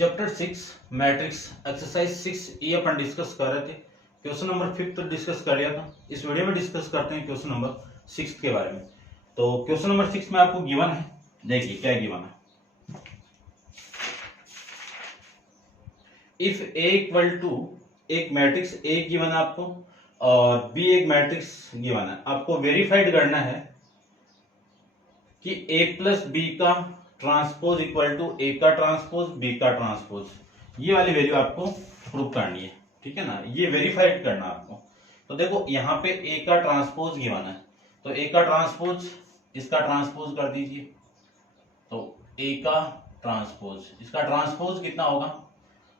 Chapter 6 matrix exercise 6 ये अपन discuss कर रहे थे। क्वेश्चन नंबर 5 तो डिस्कस कर लिया था। इस वीडियो में डिस्कस करते हैं क्वेश्चन नंबर 6 के बारे में। तो क्वेश्चन नंबर 6 में आपको गिवन है, देखिए क्या गिवन है। इफ ए इक्वल टू एक मैट्रिक्स ए गिवन है आपको और बी एक मैट्रिक्स गिवन है, आपको वेरीफाइड करना है कि ए प्लस बी का ट्रांसपोज इक्वल टू ए का ट्रांसपोज बी का ट्रांसपोज, ये वाली वैल्यू आपको प्रूव करनी है, ठीक है ना। ये वेरीफाइड करना आपको। तो देखो यहाँ पे ए का ट्रांसपोज गिवन है, तो ए का ट्रांसपोज इसका ट्रांसपोज कर दीजिए। तो ए का ट्रांसपोज, इसका ट्रांसपोज कितना होगा,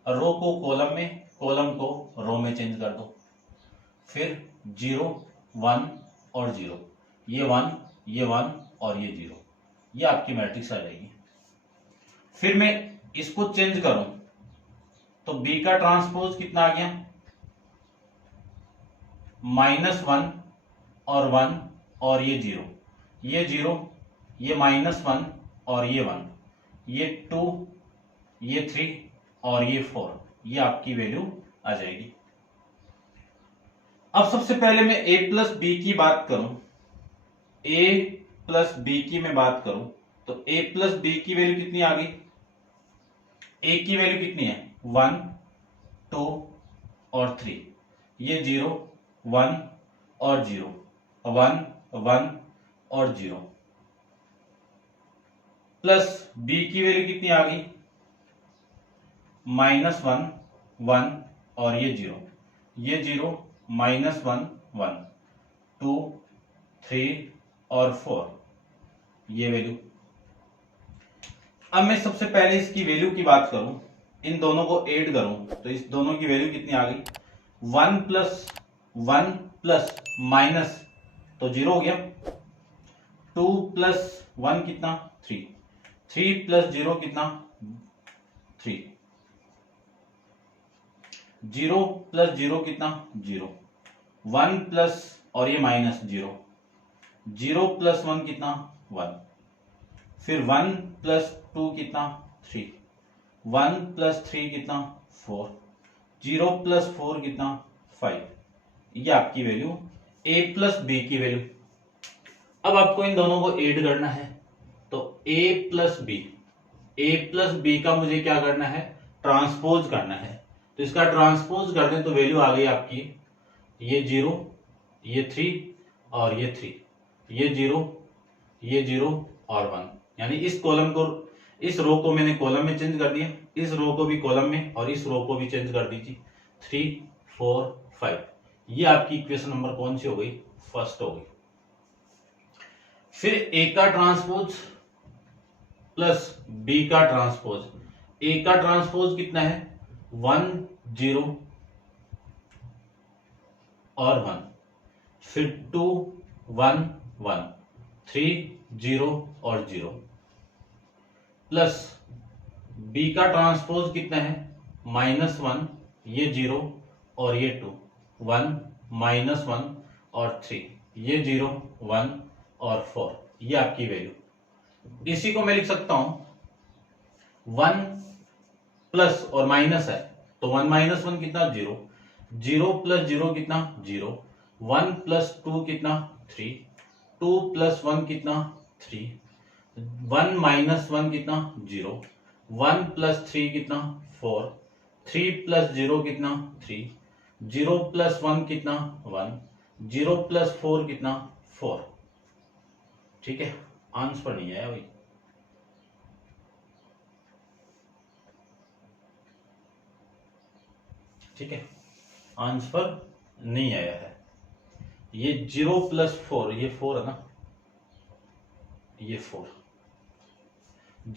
रो को कॉलम में, कॉलम को रो में चेंज कर दो। फिर 0 1 और 0, ये 1 ये 1 और ये 0, ये आपकी मैट्रिक्स आ जाएगी। फिर मैं इसको चेंज करूं तो बी का ट्रांसपोज कितना आ गया, -1 और 1 और ये 0, ये 0 ये -1 और ये 1, ये 2 ये 3 और ये 4, ये आपकी वैल्यू आ जाएगी। अब सबसे पहले मैं a प्लस बी की बात करूं, a प्लस बी की मैं बात करूं तो a प्लस बी की वैल्यू कितनी आ गई, a की वैल्यू कितनी है 1 2 और 3, ये 0 1 और 0 1 1 और 0, प्लस b की वैल्यू कितनी आ गई -1 1 और ये 0, ये 0 -1 1 2 3 और 4, ये वैल्यू। अब मैं सबसे पहले इसकी वैल्यू की बात करूं, इन दोनों को ऐड करूं तो इस दोनों की वैल्यू कितनी आ गई, 1 प्लस 1 प्लस माइनस तो 0 हो गया, 2 प्लस 1 कितना 3, 3 प्लस 0 कितना 3, 0 प्लस 0 कितना 0, 1 प्लस और ये माइनस 0, 0 प्लस 1 कितना 1, फिर 1 प्लस 2 कितना 3, 1 प्लस 3 कितना 4, 0 प्लस 4 कितना 5, ये आपकी वैल्यू a प्लस बी की वैल्यू। अब आपको इन दोनों को ऐड करना है तो a प्लस बी का मुझे क्या करना है, ट्रांसपोज करना है। तो इसका ट्रांसपोज कर दें तो वैल्यू आ गई आपकी, ये 0 ये 3 और ये 3, ये 0 ये 0 और 1, यानी इस कॉलम को, इस रो को मैंने कॉलम में चेंज कर दिया, इस रो को भी कॉलम में और इस रो को भी चेंज कर दीजिए। 3 4 5, ये आपकी इक्वेशन नंबर कौन सी हो गई, फर्स्ट हो गई। फिर ए का ट्रांसपोज प्लस बी का ट्रांसपोज, ए का ट्रांसपोज कितना है 1 0 और 1, फिर 2 1 1, 3 0 और 0, प्लस बी का ट्रांसपोज कितना है -1, ये 0 और ये 2, 1 -1 और 3, ये 0 1 और 4, ये आपकी वैल्यू। इसी को मैं लिख सकता हूं 1 प्लस और माइनस है तो 1 माइनस 1 कितना 0, 0 प्लस 0 कितना 0, 1 प्लस 2 कितना 3, 2 प्लस 1 कितना 3, 1 माइनस 1 कितना 0, 1 प्लस 3 कितना 4, 3 प्लस 0 कितना 3, 0 प्लस 1 कितना 1, 0 प्लस 4 कितना 4, ठीक है। आंसर नहीं आया भाई, ठीक है, आंसर नहीं आया है। ये 0 प्लस 4, ये 4 है ना, ये 4,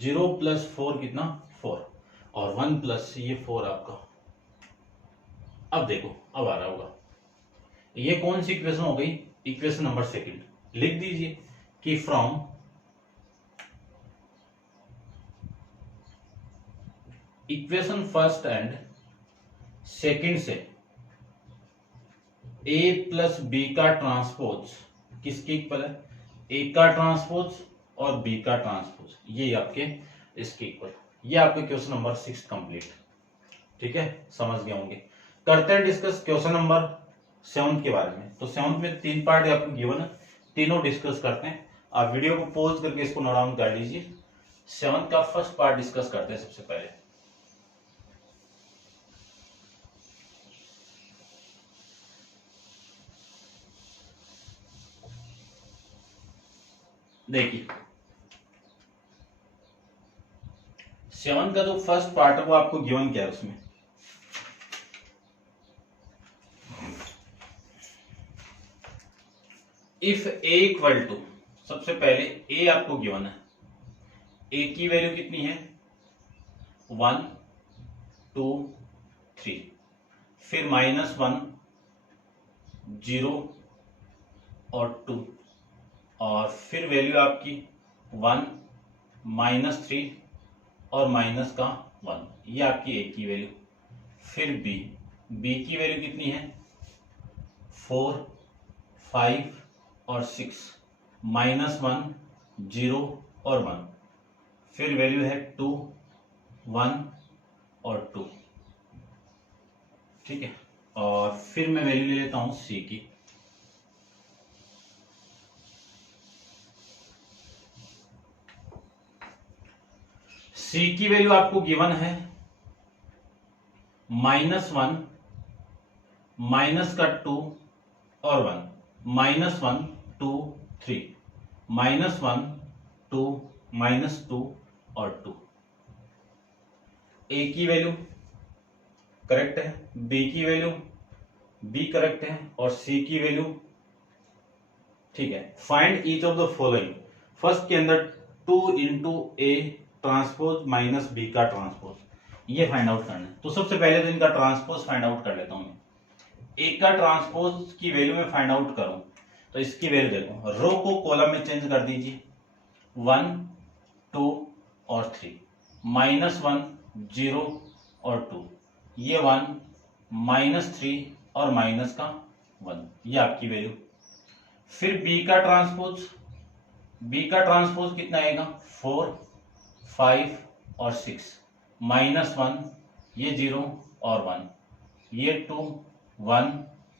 0 प्लस 4 कितना 4 और 1 प्लस ये 4 आपका। अब देखो अब आ रहा होगा, ये कौन सी इक्वेशन हो गई, इक्वेशन नंबर सेकंड। लिख दीजिए कि from equation first and second से a प्लस बी का ट्रांसपोज किसके इक्वल है, a का ट्रांसपोज और b का ट्रांसपोज, ये आपके इसके इक्वल, ये आपका क्वेश्चन नंबर 6 कंप्लीट। ठीक है, समझ गए होंगे। करते हैं डिस्कस क्वेश्चन नंबर 7 के बारे में। तो 7 में 3 पार्ट आपको गिवन है, तीनों डिस्कस करते हैं। आप वीडियो को पॉज करके इसको नोट डाउन कर लीजिए। 7 का फर्स्ट पार्ट डिस्कस करते हैं सबसे पहले। देखिए 7 का जो फर्स्ट पार्ट है वो आपको गिवन क्या है, उसमें इफ ए इक्वल टू, सबसे पहले ए आपको गिवन है, ए की वैल्यू कितनी है 1 2 3, फिर -1 0 और 2, और फिर वैल्यू आपकी 1 -3 और माइनस का 1, ये आपकी ए की वैल्यू। फिर बी की वैल्यू कितनी है 4 5 और 6, -1 0 और 1, फिर वैल्यू है 2 1 और 2। ठीक है, और फिर मैं वैल्यू ले लेता हूं सी की। सी की वैल्यू आपको गिवन है -1 माइनस का 2 और 1, -1 2 3, -1 2 -2 और 2। ए की वैल्यू करेक्ट है, बी की वैल्यू बी करेक्ट है, और सी की वैल्यू ठीक है। Find each of the following, first के अंदर 2 into A transpose minus B का ट्रांसपोज, ये फाइंड आउट करना है। तो सबसे पहले तो इनका ट्रांसपोज फाइंड आउट कर लेता हूं मैं। ए का ट्रांसपोज की वैल्यू में फाइंड आउट करूं तो इसकी वैल्यू देखो, रो को कॉलम में चेंज कर दीजिए, 1 2 और 3, -1 0 और 2, ये 1 -3 और माइनस का 1, ये आपकी वैल्यू। फिर बी का ट्रांसपोज कितना आएगा 4 5 और 6, -1 ये 0 और 1, ये 2 1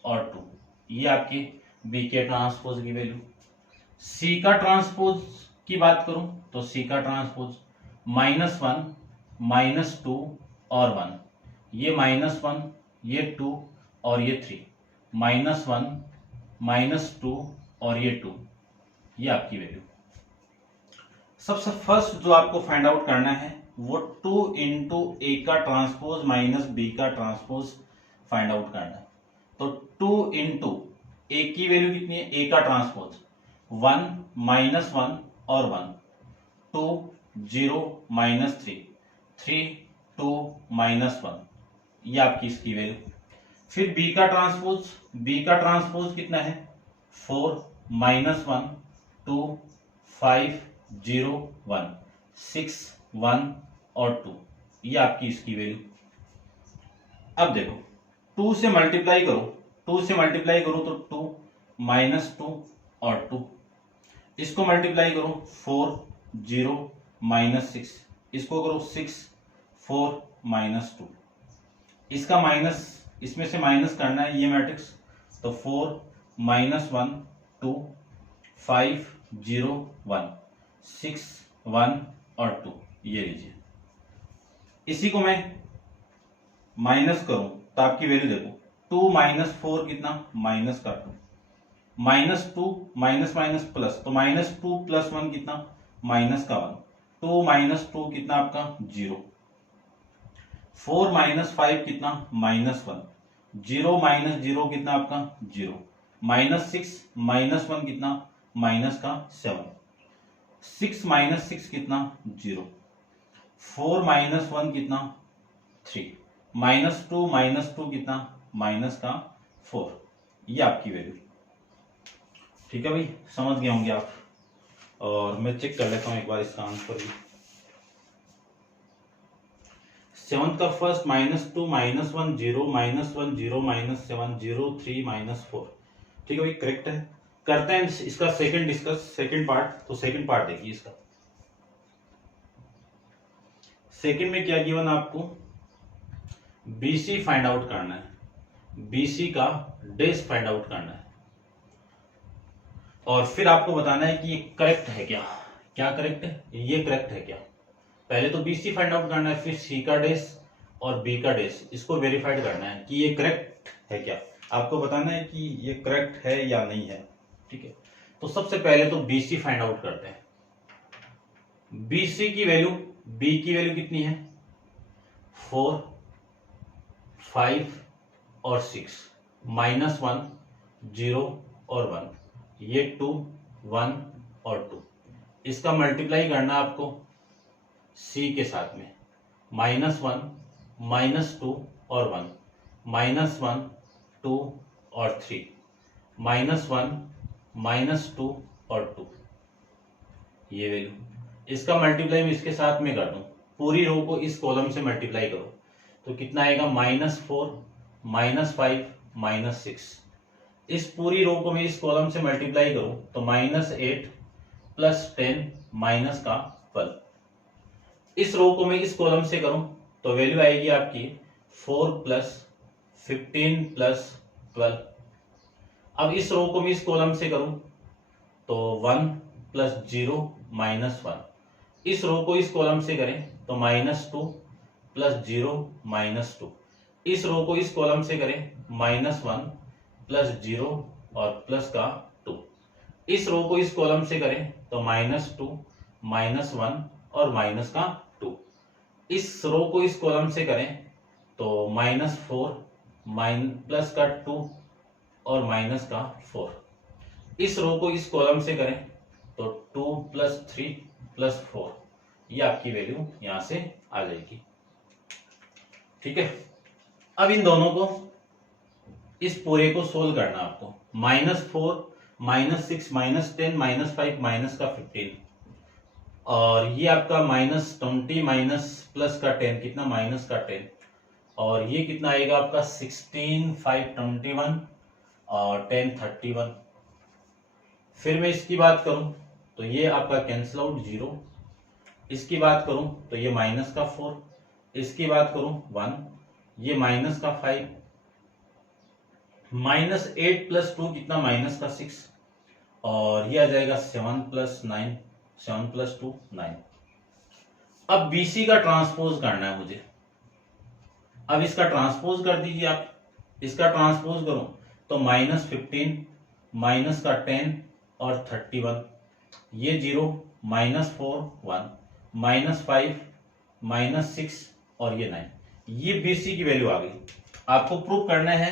और 2, ये आपकी बी के ट्रांसपोज की वैल्यू। सी का ट्रांसपोज की बात करूं तो सी का ट्रांसपोज -1 -2 और 1, ये -1 ये 2 और ये 3, -1 -2 और ये 2, ये आपकी वैल्यू। सबसे फर्स्ट जो आपको फाइंड आउट करना है वो 2 इंटू ए का ट्रांसपोज माइनस बी का ट्रांसपोज फाइंड आउट करना है। तो 2 इंटू ए की वैल्यू कितनी है, ए का ट्रांसपोज 1 -1 और 1, 2 0 -3 3 2 -1, ये आपकी इसकी वैल्यू। फिर बी का ट्रांसपोज कितना है 4 -1 2 5 0 1 6 1 और 2, ये आपकी इसकी वैल्यू। अब देखो 2 से मल्टीप्लाई करो तो 2 -2 और 2, इसको मल्टीप्लाई करो 4 0 -6, इसको करो 6 4 -2, इसका माइनस, इसमें से माइनस करना है ये मैट्रिक्स, तो 4 -1 2 5 0 1 6 1 और 2, ये लीजिए। इसी को मैं माइनस करूं तो आपकी वैल्यू देखो 2 -4 कितना माइनस का 2, -2 माइनस माइनस प्लस, तो -2 + 1 कितना माइनस का 1, 2 -2 कितना आपका 0, 4 -5 कितना -1, 0 -0 कितना आपका 0, -6 -1 कितना माइनस का 7, 6 -6 कितना 0, 4 -1 कितना 3, -2 कितना माइनस का 4, ये आपकी वैल्यू। ठीक है भाई, समझ गए होंगे आप। और मैं चेक कर लेता हूं एक बार इसका आंसर भी। 7 का फर्स्ट -2 -1 0 -1 0 -7 0 3 -4, ठीक है भाई, करेक्ट है। करते हैं इसका सेकंड डिस्कस, सेकंड पार्ट। तो सेकंड पार्ट देखिए इसका, सेकंड में क्या गिवन आपको, BC फाइंड आउट करना है, BC का डेज फाइंड आउट करना है और फिर आपको बताना है कि ये करेक्ट है क्या, क्या करेक्ट है, ये करेक्ट है क्या। पहले तो BC फाइंड आउट करना है, फिर C का डेज और B का डेज, इसको वेरीफाइड करना है कि ये करेक्ट है क्या, आपको बताना है कि ये करेक्ट है या नहीं है। ठीक है, तो सबसे पहले तो BC फाइंड आउट करते हैं। BC की वैल्यू, B की वैल्यू कितनी है, 4, 5 और 6, -1, 0 और 1, ये 2, 1 और 2, इसका मल्टीप्लाई करना आपको C के साथ में, -1, -2 और 1, -1, 2 और 3, -1, -2 और 2, ये वैल्यू, इसका मल्टीप्लाई मैं इसके साथ में कर दूं, पूरी रो को इस कॉलम से मल्टीप्लाई करो तो कितना आएगा, -4, -5, -6, इस पूरी रो को मैं इस कॉलम से मल्टीप्लाई करूं तो -8 + 10 -12, इस रो को मैं इस कॉलम से करूं तो वैल्यू आएगी आपकी 4 + 15 + 12। अब इस रो को मैं इस कॉलम से करूं तो 1 + 0 -1, इस रो को इस कॉलम से करें तो -2 + 0 -2, इस रो को इस कॉलम से करें -1 + 0 और प्लस का 2, इस रो को इस कॉलम से करें तो -2 -1 और माइनस का 2, इस रो को इस कॉलम से करें तो -4 प्लस का 2 और माइनस का 4, इस रो को इस कॉलम से करें तो 2 + 3 + 4, ये आपकी वैल्यू यहां से आ जाएगी। ठीक है, अब इन दोनों को, इस पूरे को सोल्व करना आपको, -4 -6 -10 -5 का 15 और ये आपका -20 माइनस प्लस का 10, कितना, -10, और ये कितना आएगा आपका 16 5 21 और 10 31। फिर मैं इसकी बात करूं तो ये आपका कैंसिल आउट 0, इसकी बात करूं तो ये -4, इसकी बात करूं 1, ये -5, -8 + 2 कितना, -6 और ये आ जाएगा 7 + 9, 7 + 2 9। अब BC का ट्रांसपोज करना है मुझे, अब इसका ट्रांसपोज कर दीजिए आप, इसका ट्रांसपोज करो तो -15 माइनस का 10 और 31, ये 0 -4 1 -5 -6 और ये 9, ये BC की वैल्यू आ गई। आपको प्रूव करना है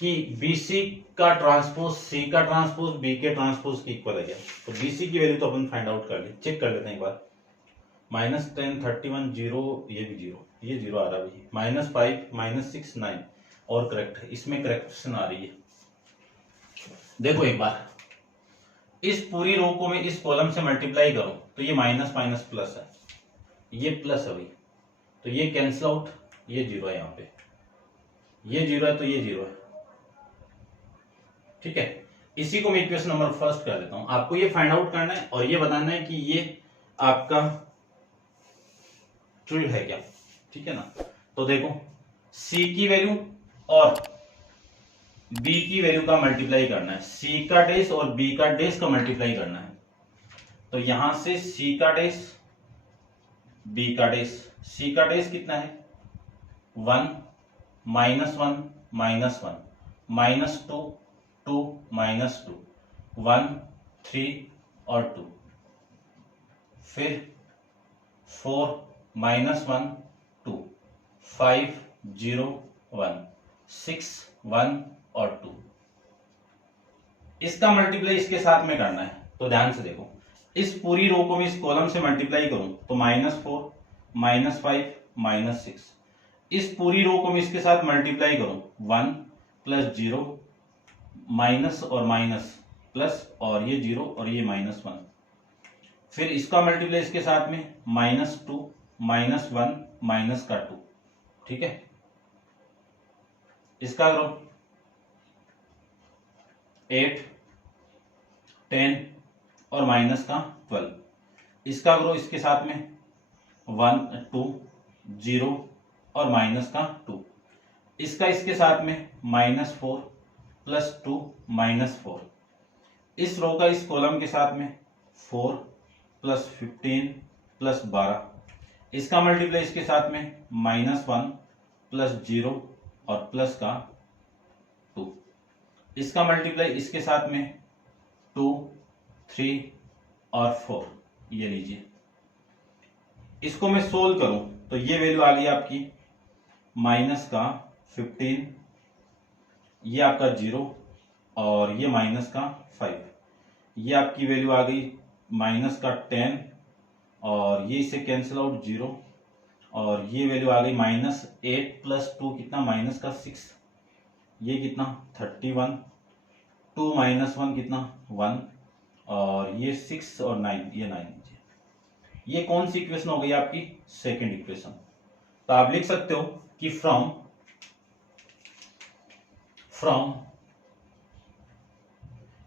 कि BC का ट्रांसपोज C का ट्रांसपोज B के ट्रांसपोज की इक्वल है क्या। तो BC की वैल्यू तो अपन फाइंड आउट कर ले, चेक कर लेते हैं एक बार। -10 31 0, ये भी 0, ये 0 आ रहा है, -5 -6 9 और करेक्ट है, इसमें करेक्शन आ रही है। देखो एक बार, इस पूरी रो को मैं इस कॉलम से मल्टीप्लाई करूं तो ये माइनस माइनस प्लस है, ये प्लस है भाई, तो ये कैंसिल आउट, ये 0 है, यहाँ पे ये 0 है तो ये 0 है। ठीक है, इसी को मैं इक्वेशन नंबर फर्स्ट कर देता हूं। आपको ये फाइंड आउट करना है और ये बताना है कि ये आपका ट्रू है क्या। ठीक है ना, तो देखो C की वैल्यू और B की वैल्यू का मल्टीप्लाई करना है, C का डेज और B का डेज का मल्टीप्लाई करना है। तो यहां से C का डेज B का डेज, C का डेज कितना है 1 -1 -1 -2 2 -2 1 3 और 2, फिर 4 -1 2 5 0 1 6 1 और 2, इसका मल्टीप्लाई इसके साथ में करना है। तो ध्यान से देखो, इस पूरी रो को मैं इस कॉलम से मल्टीप्लाई करूं तो -4 -5 -6, इस पूरी रो को मैं इसके साथ मल्टीप्लाई करूं 1 + 0 माइनस और माइनस प्लस और ये 0 और ये -1, फिर इसका मल्टीप्लाई इसके साथ में -2 -1 माइनस का 2। ठीक है, इसका करो 8 10 और माइनस का 12, इसका करो इसके साथ में 1 2 0 और माइनस का 2, इसका इसके साथ में -4 प्लस 2 -4, इस रो का इस कॉलम के साथ में 4 प्लस 15 प्लस 12, इसका मल्टीप्लाई इसके साथ में -1 प्लस 0 और प्लस का 2, इसका मल्टीप्लाई इसके साथ में 2 3 और 4। ये लीजिए, इसको मैं सोल्व करूं तो ये वैल्यू आ गई आपकी माइनस का 15, ये आपका 0 और ये माइनस का 5, ये आपकी वैल्यू आ गई माइनस का 10 और ये इसे कैंसिल आउट 0 और ये वैल्यू आ गई -8 प्लस 2 कितना माइनस का 6, ये कितना 31, 2 माइनस 1 कितना 1 और ये 6 और 9, ये 9। ये कौन सी इक्वेशन हो गई आपकी? Second equation. तो आप लिख सकते हो कि from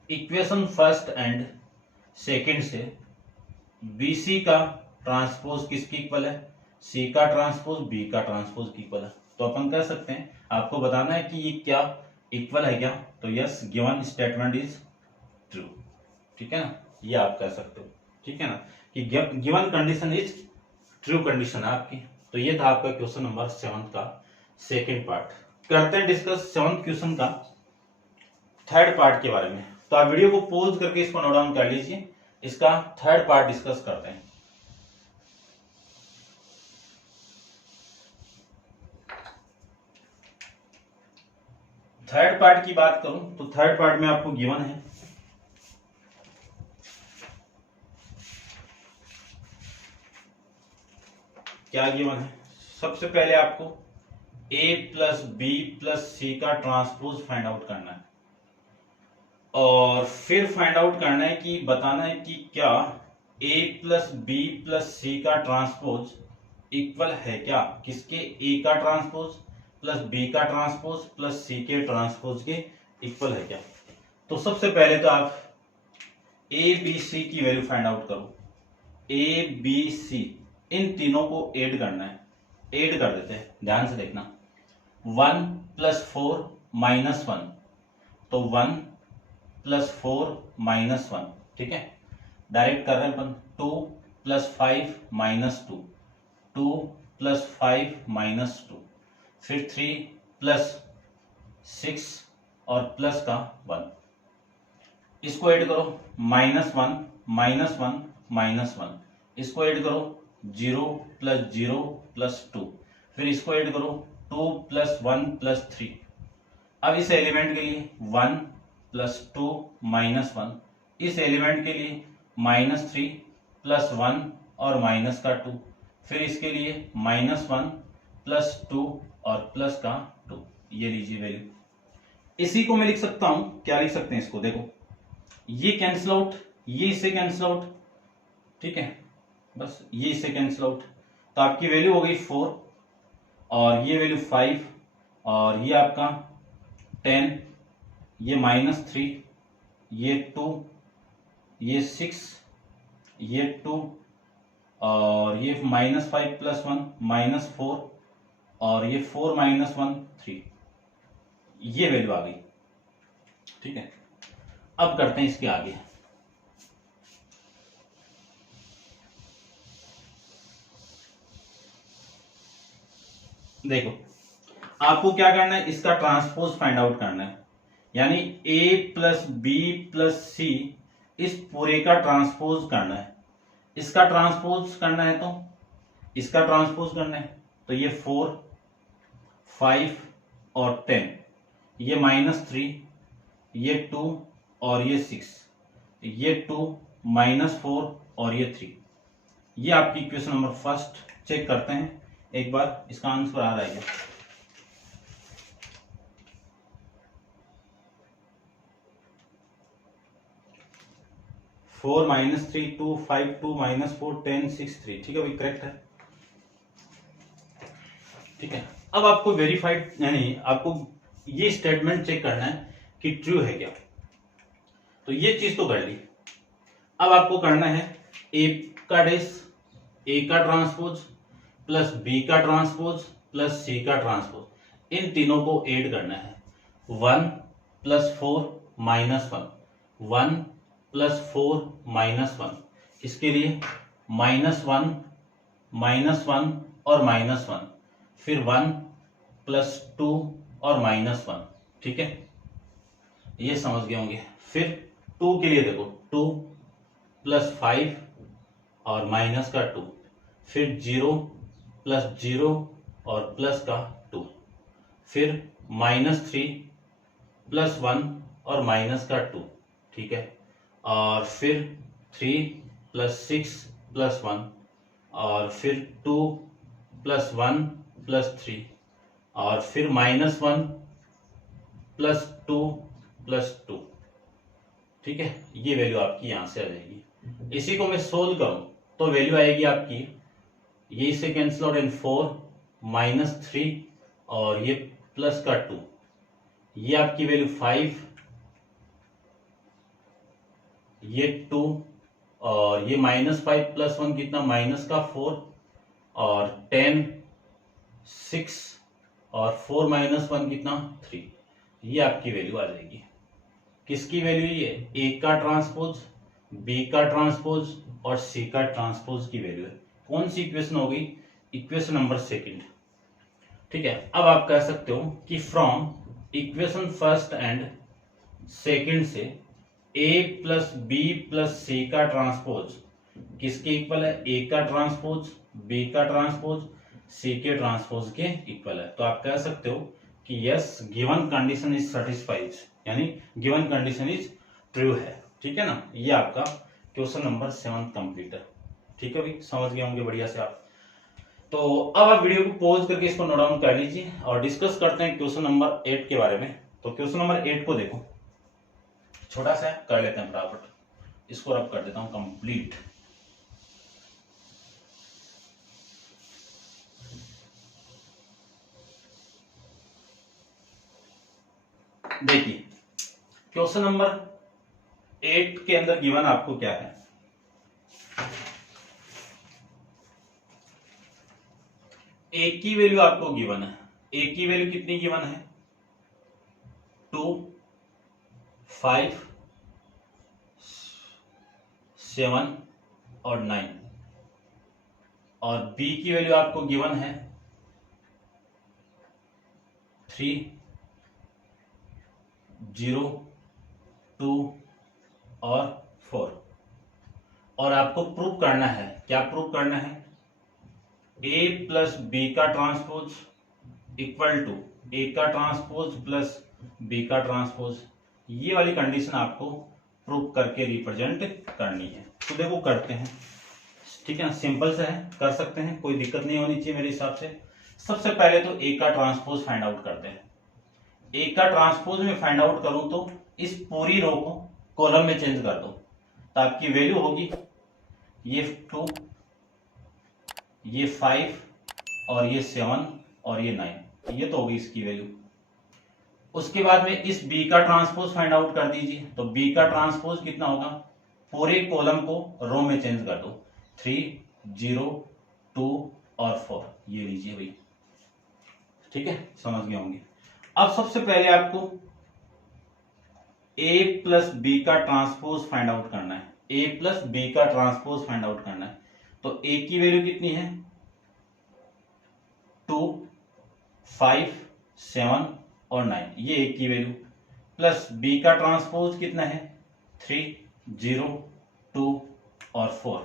equation first and second से BC का ट्रांसपोज किसकी इक्वल है? C का ट्रांसपोज B का ट्रांसपोज की इक्वल है। तो अपन कह सकते हैं, आपको बताना है कि ये क्या इक्वल है क्या, तो yes given statement is true. ठीक है ना, ये आप कह सकते हो। ठीक है ना, कि given condition is true condition है आपकी। तो ये था आपका क्वेश्चन नंबर 7 का सेकंड पार्ट। करते हैं डिस्कस 7th क्वेश्चन का थर्ड पार्ट के बारे में। तो आप वीडियो को पॉज करके इसको नोट डाउन कर लीजिए, इसका थर्ड पार्ट डिस्कस करते हैं। थर्ड पार्ट की बात करूं तो थर्ड पार्ट में आपको गिवन है क्या गिवन है? सबसे पहले आपको A plus B plus C का ट्रांसपोज फाइंड आउट करना है और फिर फाइंड आउट करना है कि बताना है कि क्या A plus B plus C का ट्रांसपोज इक्वल है क्या किसके? A का ट्रांसपोज प्लस B का ट्रांसपोज प्लस C के ट्रांसपोज के इक्वल है क्या? तो सबसे पहले तो आप A B C की वैल्यू फाइंड आउट करो। A B C इन तीनों को ऐड करना है, ऐड कर देते हैं, ध्यान से देखना। 1 प्लस 4 माइनस 1, तो 1 प्लस 4 माइनस 1, ठीक है, डायरेक्ट कर रहे हैं अपन। 2 प्लस 5 माइनस 2, 2 प्लस 5 माइनस 2, फिर 3 प्लस 6 और प्लस का 1, इसको ऐड करो -1 माइनस 1 माइनस 1, इसको ऐड करो 0 प्लस 0 प्लस 2, फिर इसको ऐड करो 2 प्लस 1 प्लस 3। अब इस एलिमेंट के लिए 1 प्लस 2 माइनस 1, इस एलिमेंट के लिए -3 प्लस 1 और माइनस का 2, फिर इसके लिए -1 प्लस 2 और प्लस का 2। ये लीजिए वैल्यू। इसी को मैं लिख सकता हूं, क्या लिख सकते हैं इसको? देखो, ये कैंसिल आउट, ये इससे कैंसिल आउट, ठीक है, बस ये इससे कैंसिल आउट। तो आपकी वैल्यू हो गई 4 और ये वैल्यू 5 और ये आपका 10, ये -3, ये 2, ये 6, ये 2 और ये -5 प्लस 1 -4 और ये 4 माइनस 1 3, ये वैल्यू आ गई। ठीक है, अब करते हैं इसके आगे। देखो, आपको क्या करना है, इसका ट्रांसपोज फाइंड आउट करना है, यानी A plus B plus C इस पूरे का ट्रांसपोज करना है। इसका ट्रांसपोज करना है तो इसका ट्रांसपोज करना है, तो ये 4 5 और 10, ये -3, ये 2 और ये 6, ये 2 -4 और ये 3। ये आपकी इक्वेशन नंबर फर्स्ट। चेक करते हैं एक बार, इसका आंसर आ रहा है क्या? 4 -3 2 5 2 -4 10 6 3, ठीक है भाई, करेक्ट है। ठीक है, अब आपको वेरीफाइड यानी आपको ये स्टेटमेंट चेक करना है कि ट्रू है क्या। तो ये चीज तो कर ली। अब आपको करना है A का ट्रांसपोज प्लस बी का ट्रांसपोज प्लस सी का ट्रांसपोज, इन तीनों को ऐड करना है। 1 + 4 -1, 1 + 4 -1, इसके लिए -1 -1 और -1, फिर 1 + 2 और -1, ठीक है, ये समझ गए होंगे। फिर 2 के लिए देखो, 2 + 5 और माइनस का 2, फिर 0 + 0 और प्लस का 2, फिर -3 + 1 और माइनस का 2, ठीक है, और फिर 3 + 6 + 1, और फिर 2 + 1 + 3, और फिर -1 + 2 + 2, ठीक है, ये वैल्यू आपकी यहां से आ जाएगी। इसी को मैं सोल्व करूं तो वैल्यू आएगी आपकी, ये इससे कैंसिल आउट, 4 -3 और ये प्लस का 2, ये आपकी वैल्यू 5, ये 2 और ये -5 + 1 कितना, माइनस का 4 और 10, 6 और 4 - 1 कितना, 3, ये आपकी वैल्यू आ जाएगी। किसकी वैल्यू, ये ए का ट्रांसपोज, बी का ट्रांसपोज और सी का ट्रांसपोज की वैल्यू है। कौन सी इक्वेशन हो गई, इक्वेशन नंबर 2, ठीक है। अब आप कह सकते हो कि from equation first and second से ए + बी + सी का ट्रांसपोज किसके इक्वल है, ए का ट्रांसपोज, बी का ट्रांसपोज, सी के ट्रांसपोज के इक्वल है। तो आप कह सकते हो कि yes, given condition is satisfied, यानी गिवन कंडीशन इज ट्रू है, ठीक है ना। ये आपका क्वेश्चन नंबर 7 कंप्लीट है, ठीक है भाई, समझ गए होंगे बढ़िया से आप। तो अब आप वीडियो को पॉज करके इसको नोट डाउन कर लीजिए और डिस्कस करते हैं क्वेश्चन नंबर 8 के बारे में। तो क्वेश्चन नंबर 8 को देखो, छोटा सा कर लेते हैं फटाफट, इसको रब कर देता हूं कंप्लीट। देखिए क्वेश्चन नंबर 8 के अंदर गिवन आपको क्या है, ए की वैल्यू आपको गिवन है। ए की वैल्यू कितनी गिवन है, 2, 5, 7 और 9, और बी की वैल्यू आपको गिवन है 3, 0, 2 और 4, और आपको प्रूव करना है, क्या प्रूव करना है, a + b का ट्रांसपोज इक्वल टू ए का ट्रांसपोज प्लस बी का ट्रांसपोज, ये वाली कंडीशन आपको प्रूव करके रिप्रेजेंट करनी है। तो देखो करते हैं, ठीक है ना, सिंपल सा है, कर सकते हैं, कोई दिक्कत नहीं होनी चाहिए मेरे हिसाब से। सबसे पहले तो ए का ट्रांसपोज फाइंड आउट करते हैं। ए का ट्रांसपोज में फाइंड आउट करूं तो इस पूरी रो को कॉलम में चेंज कर दो, तो आपकी वैल्यू होगी ये 2, ये 5 और ये 7 और ये 9, ये तो होगी इसकी वैल्यू। उसके बाद में इस बी का ट्रांसपोज फाइंड आउट कर दीजिए, तो बी का ट्रांसपोज कितना होगा, पूरे कॉलम को रो में चेंज कर दो, 3, 0, 2 और 4, ये लीजिए भाई, ठीक है, समझ गए होंगे। अब सबसे पहले आपको a + b का ट्रांसपोज फाइंड आउट करना है, a + b का ट्रांसपोज फाइंड आउट करना है। तो a की वैल्यू कितनी है, 2, 5, 7 और 9, ये a की वैल्यू, प्लस b का ट्रांसपोज कितना है, 3, 0, 2 और 4,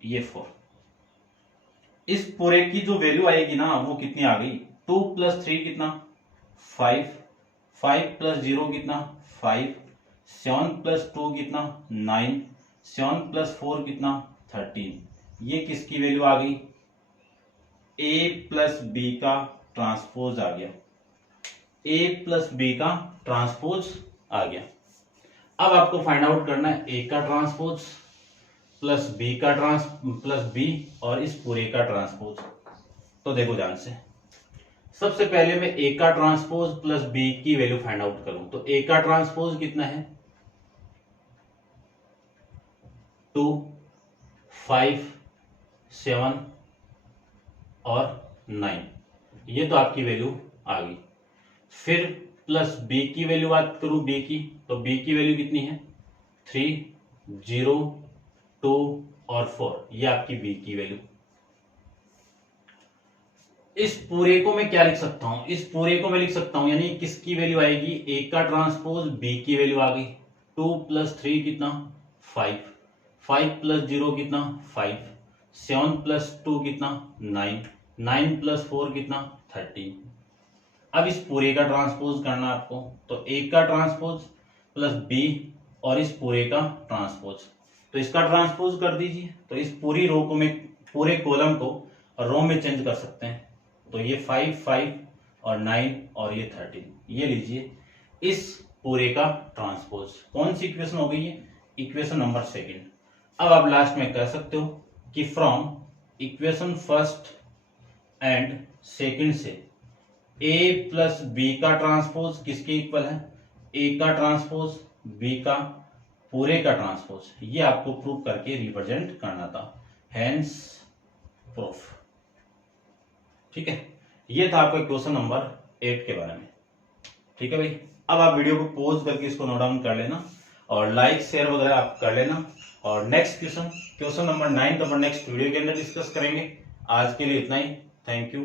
ये 4। इस पूरे की जो वैल्यू आएगी ना वो कितनी आ गई, 2 + 3 कितना, 5, 5 + 0 कितना, 5, 7 + 2 कितना, 9, 7 + 4 कितना, 13, ये किसकी वैल्यू आ गई, a + b का ट्रांसपोज आ गया, a + b का ट्रांसपोज आ गया। अब आपको फाइंड आउट करना है a का ट्रांसपोज प्लस b और इस पूरे का ट्रांसपोज। तो देखो ध्यान से, सबसे पहले मैं a का ट्रांसपोज प्लस b की वैल्यू फाइंड आउट करूं, तो a का ट्रांसपोज कितना है, 2, 5, 7 और 9, ये तो आपकी वैल्यू आ गई। फिर प्लस बी की वैल्यू बात करूं बी की, तो बी की वैल्यू कितनी है 3, 0, 2 और 4, ये आपकी बी की वैल्यू। इस पूरे को मैं क्या लिख सकता हूं, इस पूरे को मैं लिख सकता हूं यानी किसकी वैल्यू आएगी, ए का ट्रांसपोज बी की वैल्यू आ गई। 2 + 3 कितना 5, 5 + 0 कितना 5, 7 + 2 कितना 9, 9 + 4 कितना 13। अब इस पूरे का ट्रांसपोज करना आपको, तो ए का ट्रांसपोज प्लस बी और इस पूरे का ट्रांसपोज, तो इसका ट्रांसपोज कर दीजिए। तो इस पूरी रो को में पूरे कॉलम को रो में चेंज कर सकते हैं। तो ये 5, 5 और 9 और ये 13, ये लीजिए इस पूरे का ट्रांसपोज। कौन सी इक्वेशन हो गई है, इक्वेशन नंबर 2। अब आप लास्ट में कह सकते हो कि from equation first and second से ए प्लस बी का ट्रांसपोज किसके इक्वल है, ए का ट्रांसपोज बी का पूरे का ट्रांसपोज, ये आपको प्रूव करके रिप्रेजेंट करना था, हेंस प्रूफ। ठीक है, ये था आपका क्वेश्चन नंबर 8 के बारे में। ठीक है भाई, अब आप वीडियो को पॉज करके इसको नोट डाउन कर लेना और लाइक शेयर वगैरह आप कर लेना, और नेक्स्ट क्वेश्चन नंबर 9 तो नेक्स्ट वीडियो के अंदर डिस्कस करेंगे। आज के लिए इतना ही, थैंक यू।